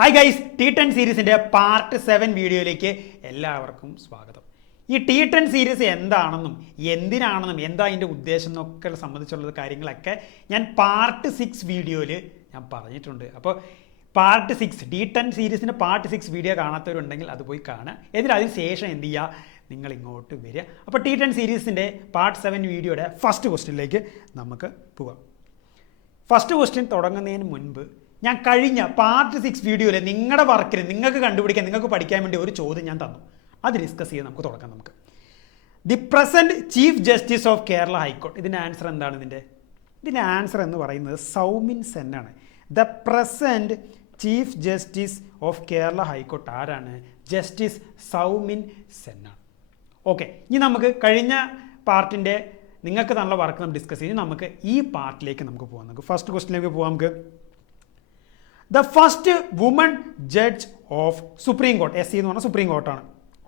Hi guys, T10 സീരീസിൻ്റെ part 7 വീഡിയോയിലേക്ക് എല്ലാവർക്കും സ്വാഗതം. ഈ T10 സീരീസ് എന്താണെന്നും എന്തിനാണെന്നും എന്താ അതിൻ്റെ ഉദ്ദേശം എന്നൊക്കെ സംബന്ധിച്ചുള്ള കാര്യങ്ങളൊക്കെ ഞാൻ പാർട്ട് 6 വീഡിയോയിൽ ഞാൻ പറഞ്ഞിട്ടുണ്ട്. അപ്പോൾ പാർട്ട് 6 T10 സീരീസിൻ്റെ പാർട്ട് 6 വീഡിയോ കാണാത്തവരുണ്ടെങ്കിൽ അത് പോയി കാണുക. എന്നിട്ട് അതിന് ശേഷം എന്ത് ചെയ്യുക, നിങ്ങൾ ഇങ്ങോട്ട് വരിക. അപ്പോൾ T10 സീരീസിൻ്റെ പാർട്ട് 7 വീഡിയോയുടെ ഫസ്റ്റ് ക്വസ്റ്റ്യനിലേക്ക് നമുക്ക് പോകാം. ഫസ്റ്റ് ക്വസ്റ്റ്യൻ തുടങ്ങുന്നതിന് മുൻപ് ഞാൻ കഴിഞ്ഞ പാർട്ട് 6 വീഡിയോയിൽ നിങ്ങളുടെ വർക്കിന് നിങ്ങൾക്ക് കണ്ടുപിടിക്കാൻ നിങ്ങൾക്ക് പഠിക്കാൻ വേണ്ടി ഒരു ചോദ്യം ഞാൻ തന്നു. അത് ഡിസ്കസ് ചെയ്ത് നമുക്ക് തുടങ്ങാം. നമുക്ക് the present chief justice of Kerala high court, ഇതിൻ്റെ ആൻസർ എന്താണ്? ഇതിൻ്റെ ആൻസർ എന്ന് പറയുന്നത് സൗമിൻ സെൻ ആണ്. The present chief justice of Kerala high court ആരാണ്? ജസ്റ്റിസ് സൗമിൻ സെൻ ആണ്. ഓക്കെ, ഇനി നമുക്ക് കഴിഞ്ഞ പാർട്ടിൻ്റെ നിങ്ങൾക്ക് നല്ല വർക്ക് നമ്മൾ ഡിസ്കസ് ചെയ്ത് നമുക്ക് ഈ പാർട്ടിലേക്ക് നമുക്ക് പോകാം. നമുക്ക് ഫസ്റ്റ് ക്വസ്റ്റിലേക്ക് പോകാം. നമുക്ക് the first woman judge of supreme court, SC എന്ന് പറഞ്ഞാൽ സുപ്രീം കോർട്ടാണ്.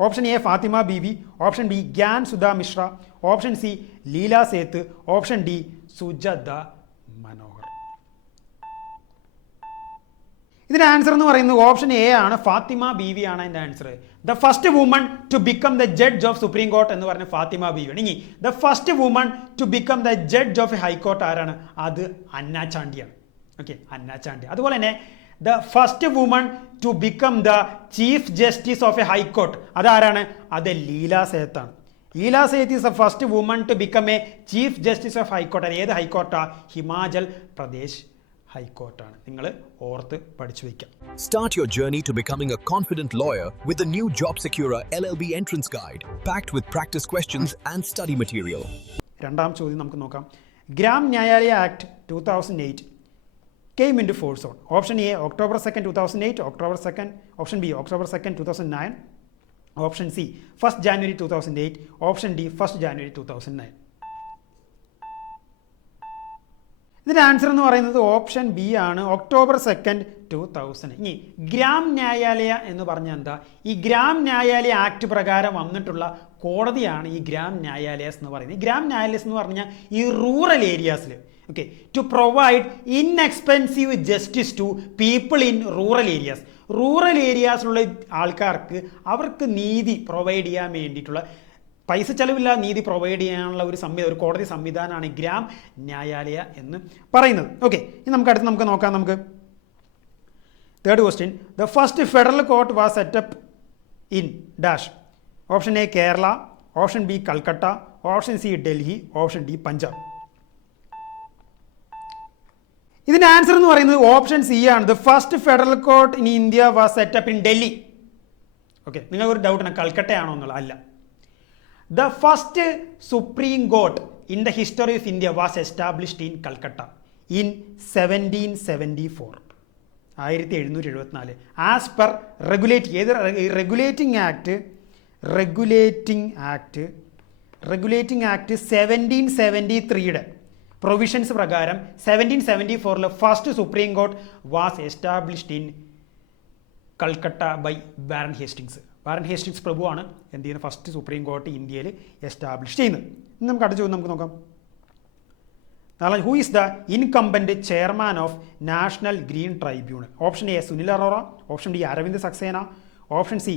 Option A Fathima Beevi, option B Gyan Sudha Misra, option C Leela Seth, option D Sujata Manohar. ഇതിൻ്റെ ആൻസർ എന്ന് പറയുന്നത് ഓപ്ഷൻ എ ആണ്, ഫാത്തിമ ബീവി ആണ് അതിൻ്റെ answer. The first woman to become the judge of supreme court എന്ന് പറഞ്ഞ ഫാത്തിമ ബീവി ആണ്. ഇനി the first woman to become the judge of high court ആരാണ്? അത് അന്ന ചാണ്ടിയാണ്. ഓക്കെ, അന്ന ചാണ്ടി. അതുപോലെ തന്നെ the first woman to become the chief justice of a high court അതാരാണ്? അത് ലീല സേത്താണ്. Leela Seth is the first woman to become a chief justice of high court. അത് ഏത് ഹൈക്കോർട്ടാണ്? ഹിമാചൽ പ്രദേശ് ഹൈക്കോർട്ടാണ്. നിങ്ങൾ ഓർത്ത് പഠിച്ചു വയ്ക്കാം. Start your journey to becoming a confident lawyer with the new Job Securer LLB Entrance Guide, packed with practice questions and study material. രണ്ടാം ചോദ്യം നമുക്ക് നോക്കാം. Gram Nyayalaya act 2008 came into force on option A October 2nd 2008, October 2nd, option B October 2nd 2009, option C 1st January 2008, option D 1st January 2009. ഇതിൻ്റെ answer എന്ന് പറയുന്നത് option B ആണ്, October 2nd 2000. ഇനി gram ന്യായാലയ എന്ന് പറഞ്ഞാൽ എന്താ? ഈ ഗ്രാം ന്യായാലയ ആക്ട് പ്രകാരം വന്നിട്ടുള്ള കോടതിയാണ് ഈ ഗ്രാം ന്യായാലയസ് എന്ന് പറയുന്നത്. ഈ ഗ്രാം ന്യായാലയസ് എന്ന് പറഞ്ഞാൽ ഈ റൂറൽ ഏരിയാസിൽ okay to provide inexpensive justice to people in rural areas. Rural ഏരിയാസിലുള്ള ആൾക്കാർക്ക് അവർക്ക് നീതി പ്രൊവൈഡ് ചെയ്യാൻ വേണ്ടിയിട്ടുള്ള പൈസ ചെലവില്ലാതെ നീതി പ്രൊവൈഡ് ചെയ്യാനുള്ള ഒരു കോടതി സംവിധാനമാണ് ഗ്രാം ന്യായാലയ എന്ന് പറയുന്നത്. ഓക്കെ, ഇനി നമുക്ക് അടുത്ത് നോക്കാം. നമുക്ക് third question. The first federal court was set up in dash. Option A Kerala, option B Calcutta, option C Delhi, option D Punjab. ഇതിൻ്റെ ആൻസർ എന്ന് പറയുന്നത് ഓപ്ഷൻ സി ആണ്. The first federal court in India was set up in Delhi. Okay, നിങ്ങൾക്കൊരു doubt ആണ് കൽക്കട്ടയാണോ എന്നുള്ള. അല്ല. The first supreme court in the history of India was established in Calcutta in 1774, 1774. As per regulating act 1773 provisions പ്രകാരം 1774 first supreme court was established in Calcutta by Warren Hastings. Warren Hastings പ്രഭുവാണ് എന്ത് ചെയ്യുന്നത്? First supreme court ഇന്ത്യയിൽ establish ചെയ്യുന്നത്. ഇന്ന് നമുക്ക് അടുത്ത ചോദ്യം നമുക്ക് നോക്കാം. Who is the incumbent chairman of national green tribunal? Option A Sunil Arora, option D Arvind Saxena, option C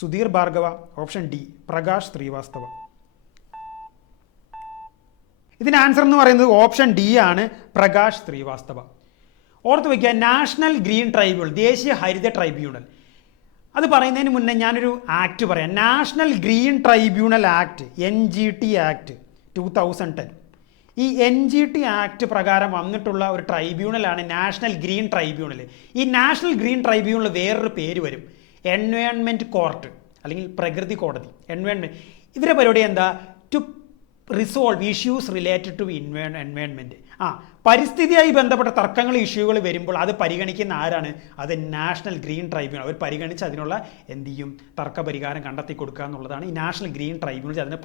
Sudhir Bhargava, option D Prakash Srivastava. ഇതിന് ആൻസർ എന്ന് പറയുന്നത് ഓപ്ഷൻ ഡി ആണ്, പ്രകാശ് ശ്രീവാസ്തവ. ഓർത്ത് വയ്ക്കുക, നാഷണൽ ഗ്രീൻ ട്രൈബ്യൂണൽ, ദേശീയ ഹരിത ട്രൈബ്യൂണൽ. അത് പറയുന്നതിന് മുന്നേ ഞാനൊരു ആക്ട് പറയാം. National green tribunal act, NGT act 2010. ഈ NGT ആക്ട് പ്രകാരം വന്നിട്ടുള്ള ഒരു ട്രൈബ്യൂണലാണ് നാഷണൽ ഗ്രീൻ ട്രൈബ്യൂണൽ. ഈ നാഷണൽ ഗ്രീൻ ട്രൈബ്യൂണൽ വേറൊരു പേര് വരും, എൻവയോൺമെൻറ്റ് കോർട്ട് അല്ലെങ്കിൽ പ്രകൃതി കോടതി. ഇവരുടെ പരിപാടി എന്താ? To resolve issues related to environment. പരിസ്ഥിതിയായി ബന്ധപ്പെട്ട തർക്കങ്ങൾ, ഇഷ്യൂകൾ വരുമ്പോൾ അത് പരിഗണിക്കുന്ന ആരാണ്? അത് നാഷണൽ ഗ്രീൻ ട്രൈബ്യൂണൽ. അവർ പരിഗണിച്ച് അതിനുള്ള എന്ത് ചെയ്യും? തർക്ക പരിഹാരം കണ്ടെത്തി കൊടുക്കുക എന്നുള്ളതാണ് ഈ നാഷണൽ ഗ്രീൻ ട്രൈബ്യൂണൽ. അതിന്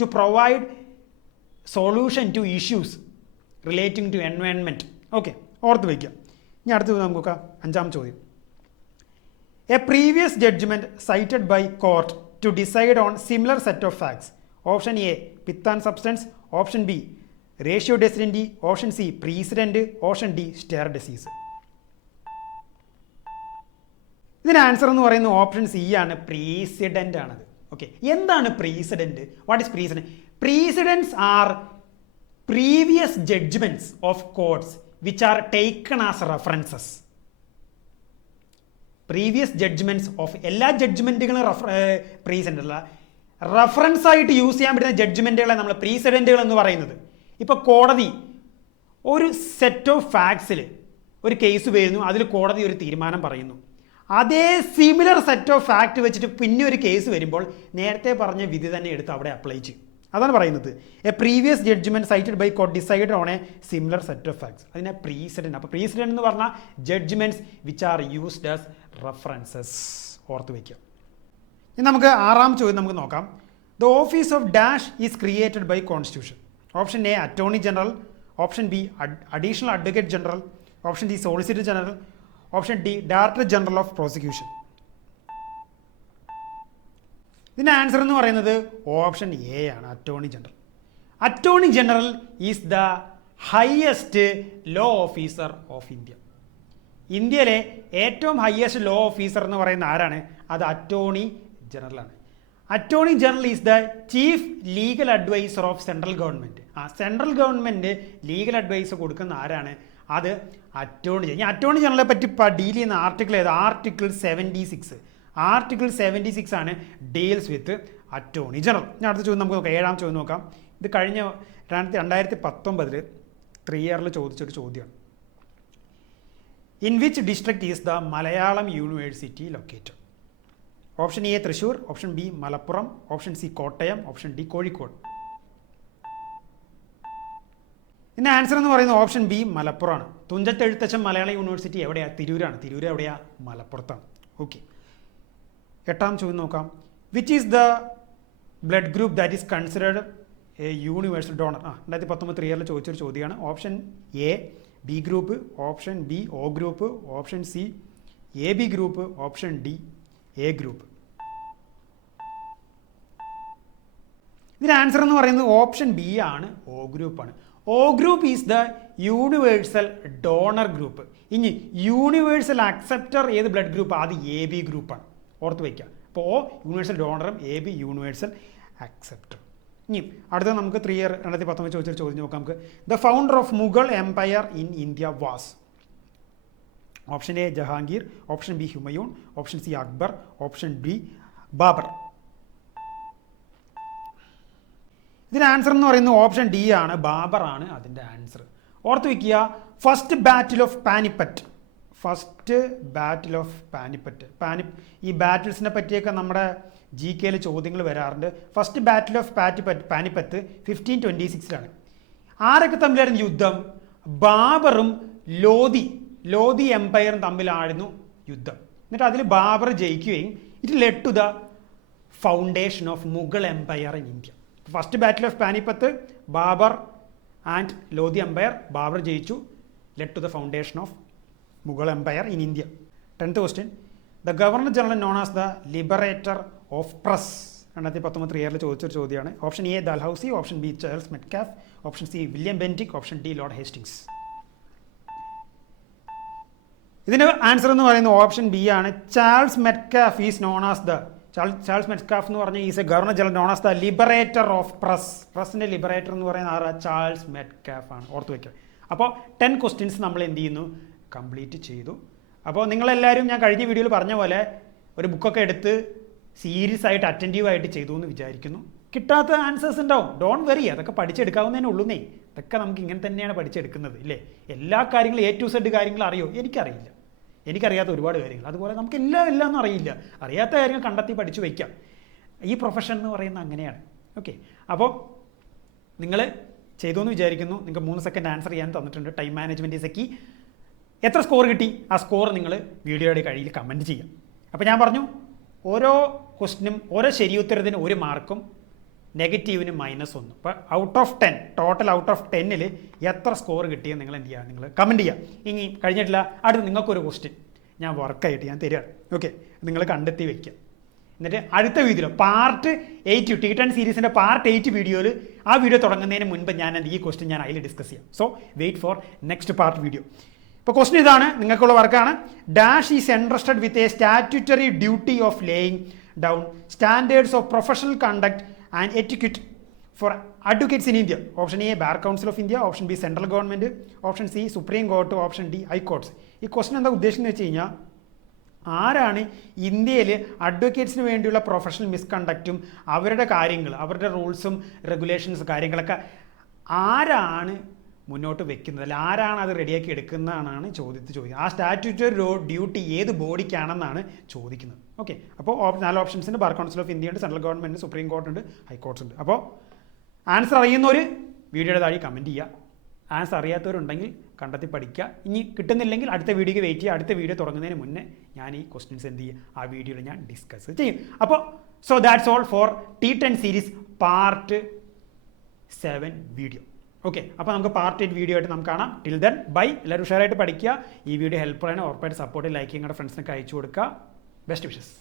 to provide solution to issues relating to environment. Okay, ഓർത്ത് വയ്ക്കുക. ഇനി അടുത്തത് നമുക്ക് നോക്കാം. അഞ്ചാം ചോദ്യം. A previous judgement cited by court to decide on similar set of facts. Option A pith and substance, option B ratio decidendi, option C precedent, option D stare decisis. ഇതിന് answer എന്ന് പറയുന്നത് ഓപ്ഷൻ സി ആണ്, precedent ആണത്. Okay, എന്താണ് precedent? What is precedent? Precedence R previous judgments of courts which are taken as references. Previous judgments of എല്ലാ ജഡ്ജ്മെൻറ്റുകളും പ്രീസിഡൻ്റ് അല്ല, reference ആയിട്ട് യൂസ് ചെയ്യാൻ പറ്റുന്ന ജഡ്ജ്മെൻറ്റുകളെ നമ്മൾ പ്രീസിഡൻറ്റുകൾ എന്ന് പറയുന്നത്. ഇപ്പോൾ കോടതി ഒരു സെറ്റ് ഓഫ് ഫാക്ട്സിൽ ഒരു കേസ് വരുന്നു, അതിൽ കോടതി ഒരു തീരുമാനം പറയുന്നു. അതേ സിമിലർ സെറ്റ് ഓഫ് ഫാക്ട് വെച്ചിട്ട് പിന്നെ ഒരു കേസ് വരുമ്പോൾ നേരത്തെ പറഞ്ഞ വിധി തന്നെ എടുത്ത് അവിടെ അപ്ലൈ ചെയ്യും. അതാണ് പറയുന്നത് a previous judgement cited by court decide on a similar set of facts. അതിനെ പ്രീസിഡൻറ്റ്. അപ്പോൾ പ്രീസിഡൻറ്റ് എന്ന് പറഞ്ഞാൽ judgements which are used as references. ഓർത്ത് വയ്ക്കുക. ഇനി നമുക്ക് ആറാം ചോദ്യം നമുക്ക് നോക്കാം. The office of dash is created by constitution. Option A attorney general, option B additional advocate general, option D solicitor general, option D director general of prosecution. ഇതിൻ്റെ answer എന്ന് പറയുന്നത് ഓപ്ഷൻ എ ആണ്, attorney general. Attorney general is the highest law officer of India. ഇന്ത്യയിലെ ഏറ്റവും highest law officer എന്ന് പറയുന്ന ആരാണ്? അത് അറ്റോർണി ജനറലാണ്. Attorney general is the chief legal advisor of central government. Central government legal advice കൊടുക്കുന്ന ആരാണ്? അത് അറ്റോർണി ജനറൽ. ഈ അറ്റോർണി ജനറലെ പറ്റി ഡീൽ ചെയ്യുന്ന ആർട്ടിക്കിൾ ഏത്? ആർട്ടിക്കിൾ 76. ആർട്ടിക്കിൾ 76 ആണ് ഡീൽസ് വിത്ത് അറ്റോർണി ജനറൽ. ഇനി അടുത്ത ചോദ്യം നമുക്ക് നോക്കാം. ഏഴാം ചോദ്യം നോക്കാം. ഇത് കഴിഞ്ഞ 2019 3 ഇയറിൽ ചോദിച്ചൊരു ചോദ്യമാണ്. In which district is the Malayalam university located? Option A Thrissur, option B Malappuram, option C Kottayam, option D Kozhikode. ഇതിൻ്റെ ആൻസർ എന്ന് പറയുന്നത് ഓപ്ഷൻ ബി മലപ്പുറമാണ്. തുഞ്ചത്തെഴുത്തച്ഛൻ മലയാളം യൂണിവേഴ്സിറ്റി എവിടെയാണ്? തിരൂരാണ്. തിരൂർ എവിടെയാണ്? മലപ്പുറത്താണ്. ഓക്കെ, എട്ടാം ചോദ്യം നോക്കാം. Which is the blood group that is considered a universal donor? 2019 3 ഇയറിൽ ചോദിച്ചൊരു ചോദ്യമാണ്. Option A B group, option B O group, option C A B group, option D A group. ഇതിന് ആൻസർ എന്ന് പറയുന്നത് ഓപ്ഷൻ ബി ആണ്, O ഗ്രൂപ്പാണ്. O group is the universal donor group. ഇനി universal acceptor ഏത് ബ്ലഡ് ഗ്രൂപ്പ്? അത് A B ഗ്രൂപ്പാണ്. ഓർത്ത് വയ്ക്കുക. അപ്പോൾ ഒ യൂണിവേഴ്സൽ ഡോണറും എ ബി യൂണിവേഴ്സൽ അക്സെപ്റ്റർ. ഇനി അടുത്ത നമുക്ക് 3 ഇയർ 2019 ചോദിച്ചൊരു ചോദ്യം നോക്കാം നമുക്ക്. The founder of Mughal empire in India was? Option A Jahangir, option B Humayun, option C Akbar, option D Babur. ഇതിന് ആൻസർ എന്ന് പറയുന്നത് ഓപ്ഷൻ ഡി ആണ്, ബാബർ ആണ് അതിൻ്റെ ആൻസർ. ഓർത്ത് വയ്ക്കുക. First battle of Panipat. First battle of Panipat. ഈ ബാറ്റിൽസിനെ പറ്റിയൊക്കെ നമ്മുടെ GK ചോദ്യങ്ങൾ വരാറുണ്ട്. ഫസ്റ്റ് ബാറ്റിൽ ഓഫ് പാനിപ്പത്ത് 1526 ആരൊക്കെ തമ്മിലായിരുന്നു യുദ്ധം? ബാബറും ലോധി എംപയറും തമ്മിലായിരുന്നു യുദ്ധം. എന്നിട്ട് അതിൽ ബാബർ ജയിക്കുകയും it led to the foundation of Mughal empire in India. First battle of Panipat Babur and Lodi empire. Babur ജയിച്ചു, led to the foundation of Mughal empire in India. 10th question. The governor general known as the liberator of press. 2019 3 ഇയറിൽ ചോദിച്ചൊരു ചോദ്യമാണ്. Option A Dalhousie, option B Charles Metcalfe, option C William Bentinck, option D Lord Hastings. ഇതിന് answer എന്ന് പറയുന്നത് option B ആണ്. Charles Metcalfe is known as the Charles Metcalfe എന്ന് പറഞ്ഞാൽ is a governor general known as the liberator of press. പ്രസിൻ്റെ liberator എന്ന് പറയുന്ന ആരാ? ചാൾസ് മെറ്റ്കാഫ് ആണ്. ഓർത്ത് വയ്ക്കുക. അപ്പോൾ 10 ക്വസ്റ്റ്യൻസ് നമ്മൾ എന്ത് ചെയ്യുന്നു? കംപ്ലീറ്റ് ചെയ്തു. അപ്പോൾ നിങ്ങളെല്ലാവരും ഞാൻ കഴിഞ്ഞ വീഡിയോയിൽ പറഞ്ഞ പോലെ ഒരു ബുക്കൊക്കെ എടുത്ത് സീരിയസ് ആയിട്ട് അറ്റൻറ്റീവായിട്ട് ചെയ്തു എന്ന് വിചാരിക്കുന്നു. കിട്ടാത്ത ആൻസേഴ്സ് ഉണ്ടാവും, ഡോണ്ട് വെറി, അതൊക്കെ പഠിച്ചെടുക്കാവുന്നതിനെ ഉള്ളൂന്നേ. ഇതൊക്കെ നമുക്ക് ഇങ്ങനെ തന്നെയാണ് പഠിച്ചെടുക്കുന്നത് ഇല്ലേ. എല്ലാ കാര്യങ്ങളും A to Z കാര്യങ്ങൾ അറിയോ? എനിക്കറിയില്ല. എനിക്കറിയാത്ത ഒരുപാട് കാര്യങ്ങൾ. അതുപോലെ നമുക്ക് എല്ലാം അറിയില്ല. അറിയാത്ത കാര്യങ്ങൾ കണ്ടെത്തി പഠിച്ചു വയ്ക്കാം. ഈ പ്രൊഫഷൻ എന്ന് പറയുന്നത് അങ്ങനെയാണ്. ഓക്കെ, അപ്പോൾ നിങ്ങൾ ചെയ്തു എന്ന് വിചാരിക്കുന്നു. നിങ്ങൾക്ക് 3 സെക്കൻഡ് ആൻസർ ചെയ്യാൻ തന്നിട്ടുണ്ട്. Time management is a key. എത്ര സ്കോർ കിട്ടി? ആ സ്കോർ നിങ്ങൾ വീഡിയോയുടെ കയ്യിൽ കമൻറ്റ് ചെയ്യാം. അപ്പോൾ ഞാൻ പറഞ്ഞു, ഓരോ ക്വസ്റ്റിനും ഓരോ ശരിയുത്തരത്തിന് 1 മാർക്കും നെഗറ്റീവിന് -1. അപ്പോൾ out of 10 total out of 10ൽ എത്ര സ്കോർ കിട്ടിയെന്ന് നിങ്ങൾ എന്ത് ചെയ്യുക? നിങ്ങൾ കമൻറ്റ് ചെയ്യുക. ഇനി കഴിഞ്ഞിട്ടില്ല, അടുത്ത് നിങ്ങൾക്കൊരു ക്വസ്റ്റ്യൻ ഞാൻ വർക്കായിട്ട് ഞാൻ തരികയാണ്. ഓക്കെ, നിങ്ങൾ കണ്ടെത്തി വയ്ക്കുക. എന്നിട്ട് അടുത്ത വീഡിയോയിൽ പാർട്ട് 8 T10 സീരീസിൻ്റെ പാർട്ട് 8 വീഡിയോയിൽ ആ വീഡിയോ തുടങ്ങുന്നതിന് മുൻപ് ഞാൻ ഈ ക്വസ്റ്റ്യൻ ഞാൻ അതിൽ ഡിസ്കസ് ചെയ്യാം. So wait for next part video. അപ്പോൾ ക്വസ്റ്റ്യൻ ഇതാണ്, നിങ്ങൾക്കുള്ള വർക്കാണ്. Dash is entrusted with a statutory duty of laying down standards of professional conduct and etiquette for advocates in India. Option A bar council of India, option B central government, option C supreme court, option D high courts. ഈ question എന്താ ഉദ്ദേശിക്കുന്നത് വെച്ച് കഴിഞ്ഞാൽ, ആരാണ് ഇന്ത്യയിൽ അഡ്വക്കേറ്റ്സിന് വേണ്ടിയുള്ള professional മിസ്കണ്ടക്റ്റും അവരുടെ കാര്യങ്ങൾ, അവരുടെ റൂൾസും റെഗുലേഷൻസ് കാര്യങ്ങളൊക്കെ ആരാണ് മുന്നോട്ട് വെക്കുന്നത്, അല്ല ആരാണ് അത് റെഡിയാക്കി എടുക്കുന്നതാണ് ചോദിക്കുന്നത്. ആ സ്റ്റാറ്റ്യൂട്ടറി ഡ്യൂട്ടി ഏത് ബോഡിക്കാണെന്നാണ് ചോദിക്കുന്നത്. ഓക്കെ, അപ്പോൾ 4 ഓപ്ഷൻസ് ഉണ്ട്. ബാർ കൗൺസിൽ ഓഫ് ഇന്ത്യ ഉണ്ട്, സെൻട്രൽ ഗവൺമെൻറ്, സുപ്രീം കോർട്ട് ഉണ്ട്, ഹൈക്കോർട്ട്സ് ഉണ്ട്. അപ്പോൾ ആൻസർ അറിയുന്നവർ വീഡിയോയുടെ താഴെ കമൻറ്റ് ചെയ്യുക. ആൻസർ അറിയാത്തവരുണ്ടെങ്കിൽ കണ്ടെത്തി പഠിക്കുക. ഇനി കിട്ടുന്നില്ലെങ്കിൽ അടുത്ത വീഡിയോയ്ക്ക് വെയിറ്റ് ചെയ്യുക. അടുത്ത വീഡിയോ തുടങ്ങുന്നതിന് മുന്നേ ഞാൻ ഈ ക്വസ്റ്റ്യൻസ് എന്ത് ചെയ്യും, ആ വീഡിയോയിൽ ഞാൻ ഡിസ്കസ് ചെയ്യും. അപ്പോൾ so that's all for T10 series part 7 video. Okay, അപ്പോൾ നമുക്ക് പാർട്ട് 8 വീഡിയോ ആയിട്ട് നമുക്ക് കാണാം. Till then bye. എല്ലാവരും ഉഷാറായിട്ട് പഠിക്കുക. ഈ വീഡിയോ ഹെൽപ്ഫുൾ ആണ്, ഉറപ്പായിട്ട് സപ്പോർട്ട്, ലൈക്ക് നിങ്ങളുടെ ഫ്രണ്ട്സിനൊക്കെ അയച്ചു കൊടുക്കുക. Best wishes.